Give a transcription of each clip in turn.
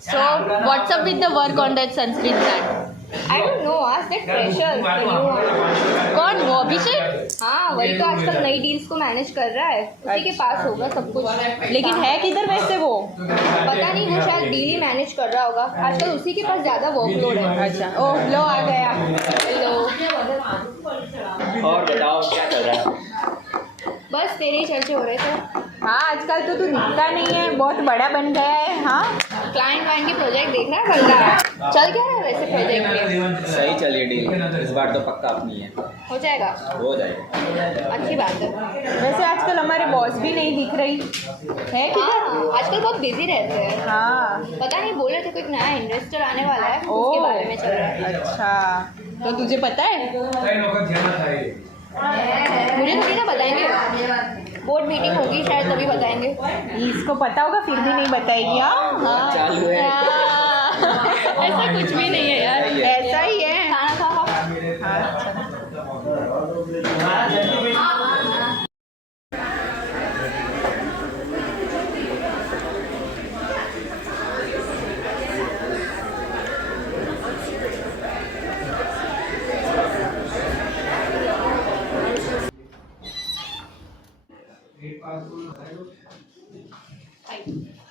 So, what's up with the work on that sunscreen brand? I don't know, ask that fresher. कौन वो अभिषेक? हाँ, वही तो आजकल नई डील्स को मैनेज कर रहा है, उसी के पास होगा सब कुछ। लेकिन है किधर वैसे वो? पता नहीं, वो शायद डील ही मैनेज कर रहा होगा, आजकल उसी के पास ज़्यादा वर्कलोड है। अच्छा, ओह लो आ गया। हेलो। और बताओ क्या चल रहा है? बस तेरे ही चर्चे हो रहे थे। हाँ, आजकल तो तू दिखता नहीं है, बहुत बड़ा बन गया है। हाँ, क्लाइंट वाइंट की प्रोजेक्ट देख रहा है, बन रहा है। चल क्या रहा है वैसे प्रोजेक्ट में? सही चलिए डील, इस बार तो पक्का अपनी है। हो जाएगा? हो जाएगा। अच्छी बात है। वैसे आजकल हमारे बॉस भी नहीं दिख रही है किधर? हाँ, आजकल बहुत बिजी रहते हैं। हाँ, पता नहीं, बोल रहे थे कोई नया इन्वेस्टर आने वाला है, उसके बारे में चल रहा है। अच्छा, तो तुझे पता है? मुझे थोड़ी ना बताएंगे, बोर्ड मीटिंग होगी शायद तभी बताएंगे। इसको पता होगा फिर भी नहीं बताएगी। हाँ, चालू है। ऐसा कुछ भी नहीं है यार, ऐसा ही है। खाना खा। हाँ,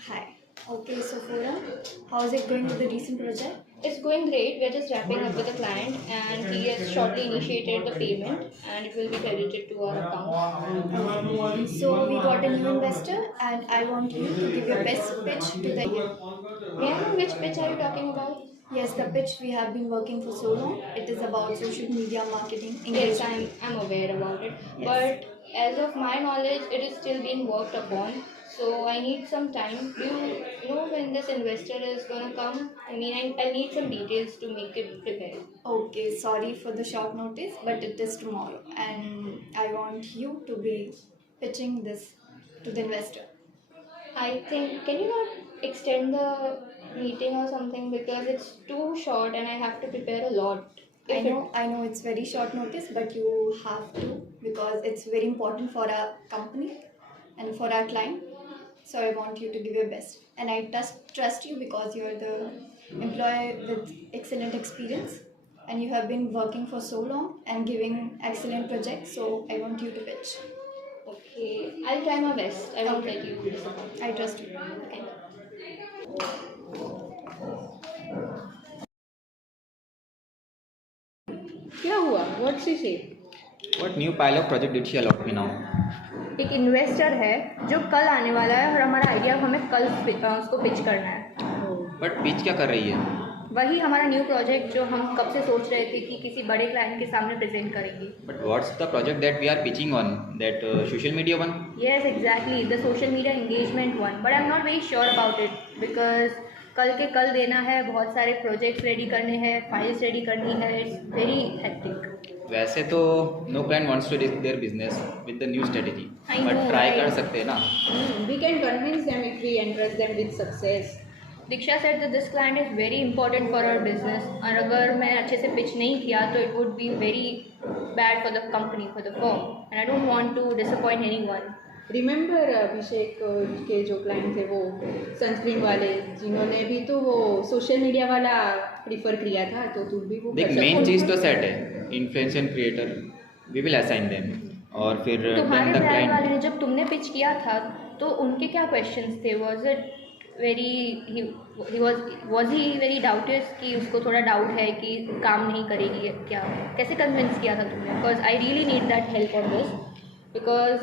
Hi. Okay, so Forum, how is it going with the recent project? It's going great. We're just wrapping up with the client, and he has shortly initiated the payment, and it will be credited to our account. So we got a new investor, and I want you to give your best pitch to the. May I know which pitch are you talking about? Yes, the pitch we have been working for so long. It is about social media marketing. Yes, engagement. I'm aware about it. Yes. But as of my knowledge, it is still being worked upon. So I need some time. Do you know when this investor is gonna come? I mean, I need some details to make it prepared. Okay, sorry for the short notice, but it is tomorrow, and I want you to be pitching this to the investor. I think, can you not extend the meeting or something, because it's too short and I have to prepare a lot. I know it's very short notice, but you have to, because it's very important for our company and for our client. So I want you to give your best, and I trust you because you are the employee with excellent experience, and you have been working for so long and giving excellent projects. So I want you to pitch. Okay, I'll try my best. I won't Okay. let you disappoint. I trust you. Okay. क्या हुआ? What she say? What new pilot project did she allot me now? एक investor है जो कल आने वाला है, और हमारा आइडिया हमें कल उसको पिच करना है। बट पिच क्या कर रही है? वही हमारा न्यू प्रोजेक्ट जो हम कब से सोच रहे थे कि किसी बड़े क्लाइंट के सामने प्रेजेंट करेंगे। But what's the project that we are pitching on? That social media one? Yes, exactly, the social media engagement one, but I'm not very sure about it because कल के कल देना है, बहुत सारे प्रोजेक्ट्स रेडी करने हैं, फाइल्स रेडी करनी है, इट्स वेरी हेक्टिक। वैसे तो no client wants to risk their business with the new strategy. I But know, try right? कर सकते हैं ना? We can convince them if we entrust them with success. Diksha said that this client is very important for our business, और अगर मैं अच्छे से pitch नहीं किया तो it would be very bad for the company, for the firm, and I don't want to disappoint anyone. Remember Abhishek के जो क्लाइंट थे वो सनस्क्रीन वाले, जिन्होंने भी तो वो सोशल मीडिया वाला प्रीफर किया था, तो तुम भी वो देख मेन चीज़ तो सेट है, influencer creator we will assign them, और फिर तुम्हारे then the ब्रांड वाले client ने जब तुमने पिच किया था तो उनके क्या क्वेश्चंस थे? Was it very was he very doubted कि उसको थोड़ा डाउट है कि काम नहीं करेगी क्या? कैसे कन्विंस किया था तुमने? Because I really need that help on this, because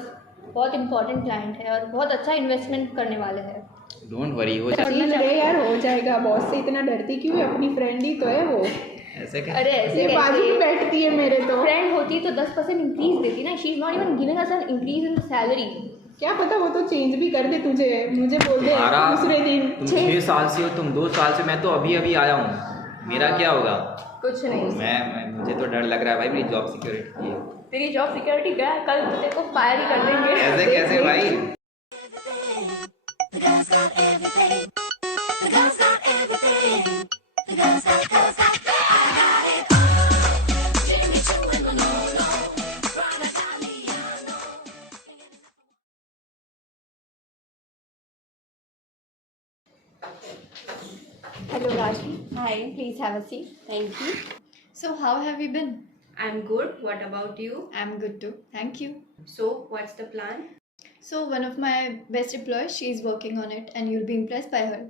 बहुत इंपॉर्टेंट क्लाइंट है और बहुत अच्छा इन्वेस्टमेंट करने वाले हैं। डोंट वरी हो जाए। चिल रे यार, हो जाएगा। बॉस से इतना डरती क्यों है? अपनी फ्रेंड ही तो है वो। ऐसे क्या? अरे ऐसे ये बाजू में कैसे? बैठती है मेरे तो। फ्रेंड होती तो 10% इंक्रीज देती ना। She is not even giving us an increase in salary. क्या पता वो तो चेंज भी कर दे तुझे, मुझे बोल दे दूसरे दिन। तुम 6 साल से हो, तुम 2 साल से, मैं तो अभी आया हूँ, मेरा क्या होगा? कुछ नहीं। मैं मुझे तो डर लग रहा है भाई, मेरी जॉब सिक्योरिटी है। तेरी जॉब सिक्योरिटी क्या है? कल तुझे को फायर ही कर देंगे। ऐसे कैसे भाई? Hello, Rajvi. Hi, Please have a seat. thank you. So, how have you been? I'm good. What about you? I'm good too. Thank you. So, what's the plan? So, one of my best employees, she's working on it, and you'll be impressed by her.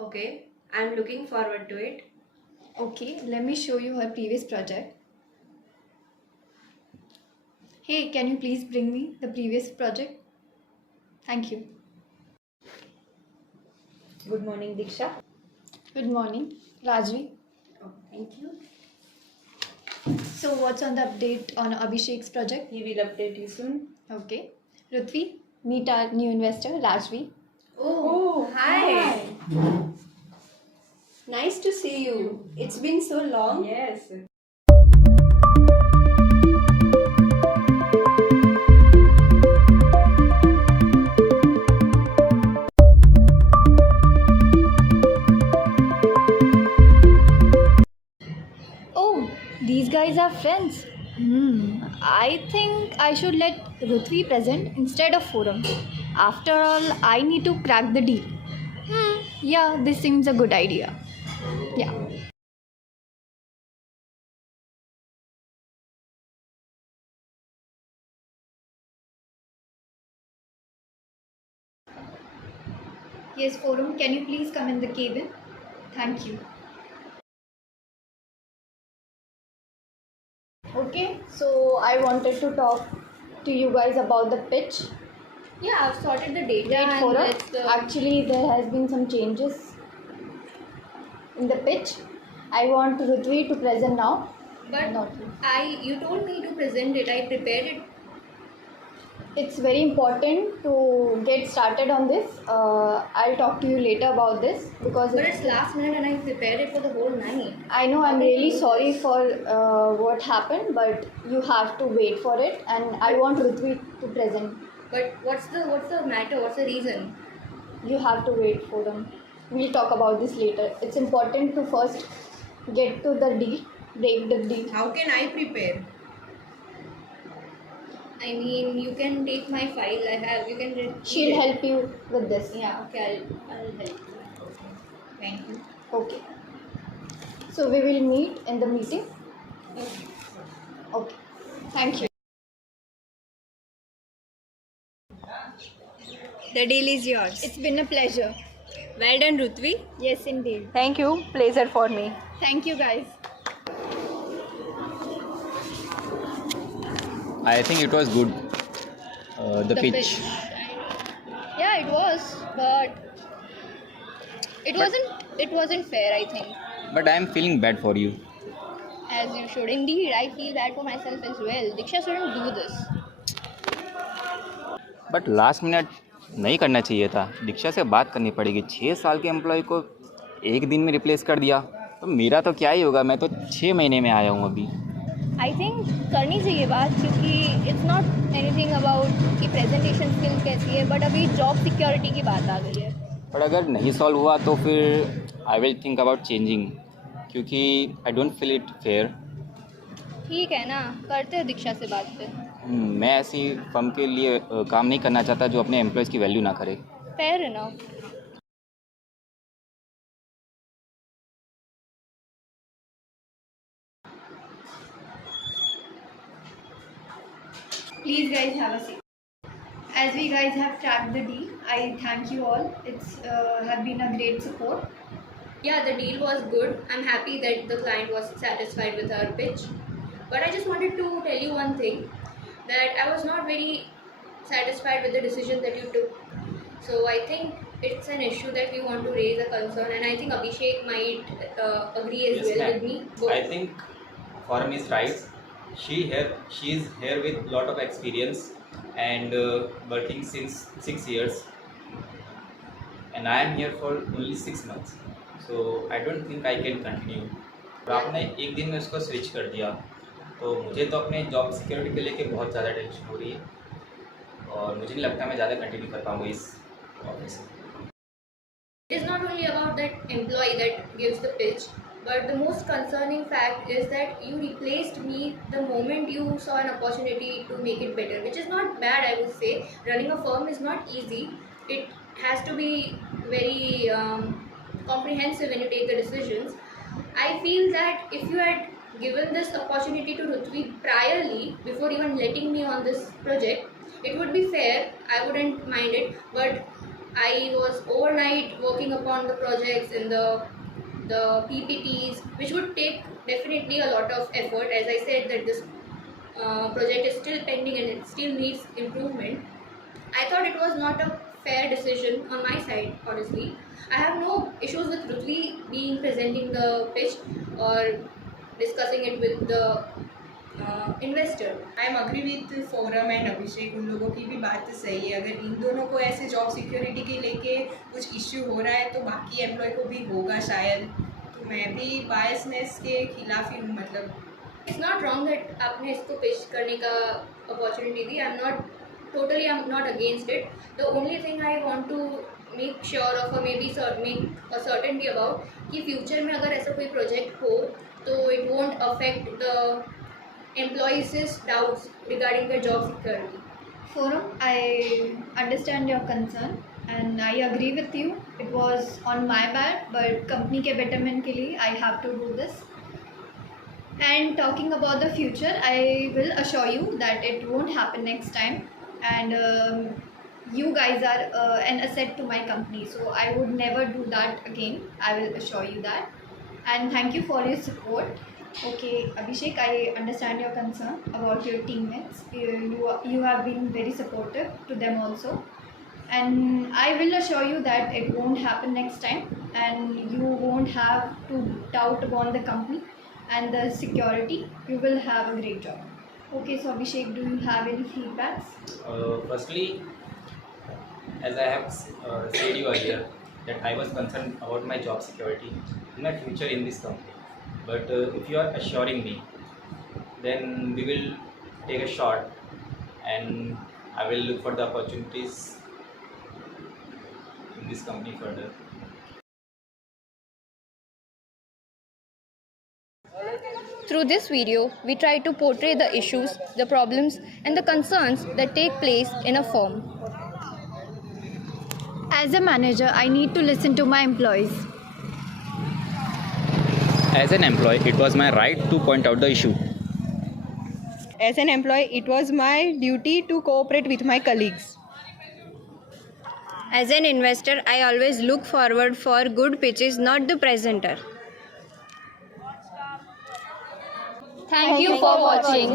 Okay, I'm looking forward to it. Okay, let me show you her previous project. Hey, can you please bring me the previous project? Thank you. Good morning, Diksha. Good morning, Rajvi. Oh, thank you. So, what's on the update on Abhishek's project? He will update you soon. Okay. Rutvi, meet our new investor, Rajvi. Oh, hi. Nice to see you. It's been so long. Yes. Oh, these guys are friends. I think I should let Rutvi present instead of Forum. After all, I need to crack the deal. Yeah, this seems a good idea. Yeah. Yes, Forum, can you please come in the cabin? Thank you. Okay, so I wanted to talk to you guys about the pitch. Yeah, I've sorted the data Wait, and Forum. let's. Actually, there has been some changes in the pitch. I want Rutvi to present now. But Not you. you told me to present it. I prepared it. It's very important to get started on this. I'll talk to you later about this because But it's last minute and I prepared it for the whole night. I know I'm really sorry for what happened, but you have to wait for it, and I want Rutvi to present. But what's the matter? What's the reason? You have to wait for them. We'll talk about this later. It's important to first get to the deal, break the deal. How can I prepare? I mean, you can take my file. You can read. She'll it. help you with this. Yeah. Okay. I'll help. Thank you. Okay. So we will meet in the meeting. Okay. Thank you. The deal is yours. It's been a pleasure. Well done, Rutvi. Yes, indeed. Thank you. Pleasure for me. Thank you, guys. I think it was good. The pitch. Yeah, it was, but it wasn't fair. I think, But I am feeling bad for you. as you should. Indeed, I feel bad for myself as well. Diksha shouldn't do this. But last minute नहीं करना चाहिए था. दीक्षा से बात करनी पड़ेगी. 6 साल के एम्प्लॉय को एक दिन में रिप्लेस कर दिया तो मेरा तो क्या ही होगा. मैं तो 6 महीने में आया हूँ अभी. आई थिंक करनी चाहिए बात, क्योंकि इट्स नॉट एनीथिंग अबाउट कि प्रेजेंटेशन स्किल कैसी है, बट अभी जॉब सिक्योरिटी की बात आ गई है. पर अगर नहीं सॉल्व हुआ तो फिर I will think about changing, क्योंकि I don't feel it fair. ठीक है ना, करते हैं दीक्षा से बात पे. मैं ऐसी फर्म के लिए काम नहीं करना चाहता जो अपने एम्प्लॉयज़ की वैल्यू ना करे. फेयर है ना. Please, guys, have a seat. As we guys have tracked the deal, I thank you all. It's have been a great support. Yeah, the deal was good. I'm happy that the client was satisfied with our pitch. But I just wanted to tell you one thing, that I was not very satisfied with the decision that you took. So I think it's an issue that we want to raise a concern, and I think Abhishek might agree as well with me. Go. I think Forum is right. She is here with lot of experience and working since 6 years, and I am here for only 6 months. So I don't think I can continue. और आपने एक दिन में उसको switch कर दिया, तो मुझे तो अपने जॉब सिक्योरिटी को लेके बहुत ज़्यादा टेंशन हो रही है, और मुझे नहीं लगता मैं ज़्यादा कंटिन्यू कर पाऊँगा इस ऑफिस में. It is not only about that employee that gives the pitch, but the most concerning fact is that you replaced me the moment you saw an opportunity to make it better, which is not bad, I would say. Running a firm is not easy. It has to be very comprehensive when you take the decisions. I feel that if you had given this opportunity to Rutvi priorly before even letting me on this project, it would be fair. I wouldn't mind it, but I was overnight working upon the projects and the PPTs, which would take definitely a lot of effort. As I said, that this project is still pending and it still needs improvement. I thought it was not a fair decision on my side, honestly. I have no issues with Rutvi being presenting the pitch or discussing it with the investor. I am agree with Forum and Abhishek, उन लोगों की भी बात सही है. अगर इन दोनों को ऐसे जॉब सिक्योरिटी के लेके कुछ इश्यू हो रहा है तो बाकी एम्प्लॉय को भी होगा शायद. तो मैं भी बायसनेस के खिलाफ ही हूँ. मतलब इट्स नॉट रॉन्ग दैट आपने इसको पिच करने का अपॉर्चुनिटी दी. I am not against it. The only thing I want to make sure of, maybe make a certainty about कि फ्यूचर में अगर ऐसा कोई प्रोजेक्ट हो तो it won't affect the employees' doubts regarding their job security. Forum, I understand your concern and I agree with you. It was on my bad, but company के betterment के लिए I have to do this. And talking about the future, I will assure you that it won't happen next time. And you guys are an asset to my company, so I would never do that again. I will assure you that. And thank you for your support. Okay, Abhishek, I understand your concern about your teammates. You have been very supportive to them also. And I will assure you that it won't happen next time. And you won't have to doubt upon the company and the security. You will have a great job. Okay, so Abhishek, do you have any feedbacks? Firstly, as I have said you earlier, that I was concerned about my job security in my future in this company. But if you are assuring me, then we will take a shot and I will look for the opportunities in this company further. Through this video, we try to portray the issues, the problems, and the concerns that take place in a firm. As a manager, I need to listen to my employees. As an employee, it was my right to point out the issue. As an employee, it was my duty to cooperate with my colleagues. As an investor, I always look forward for good pitches, not the presenter. Thank you for watching.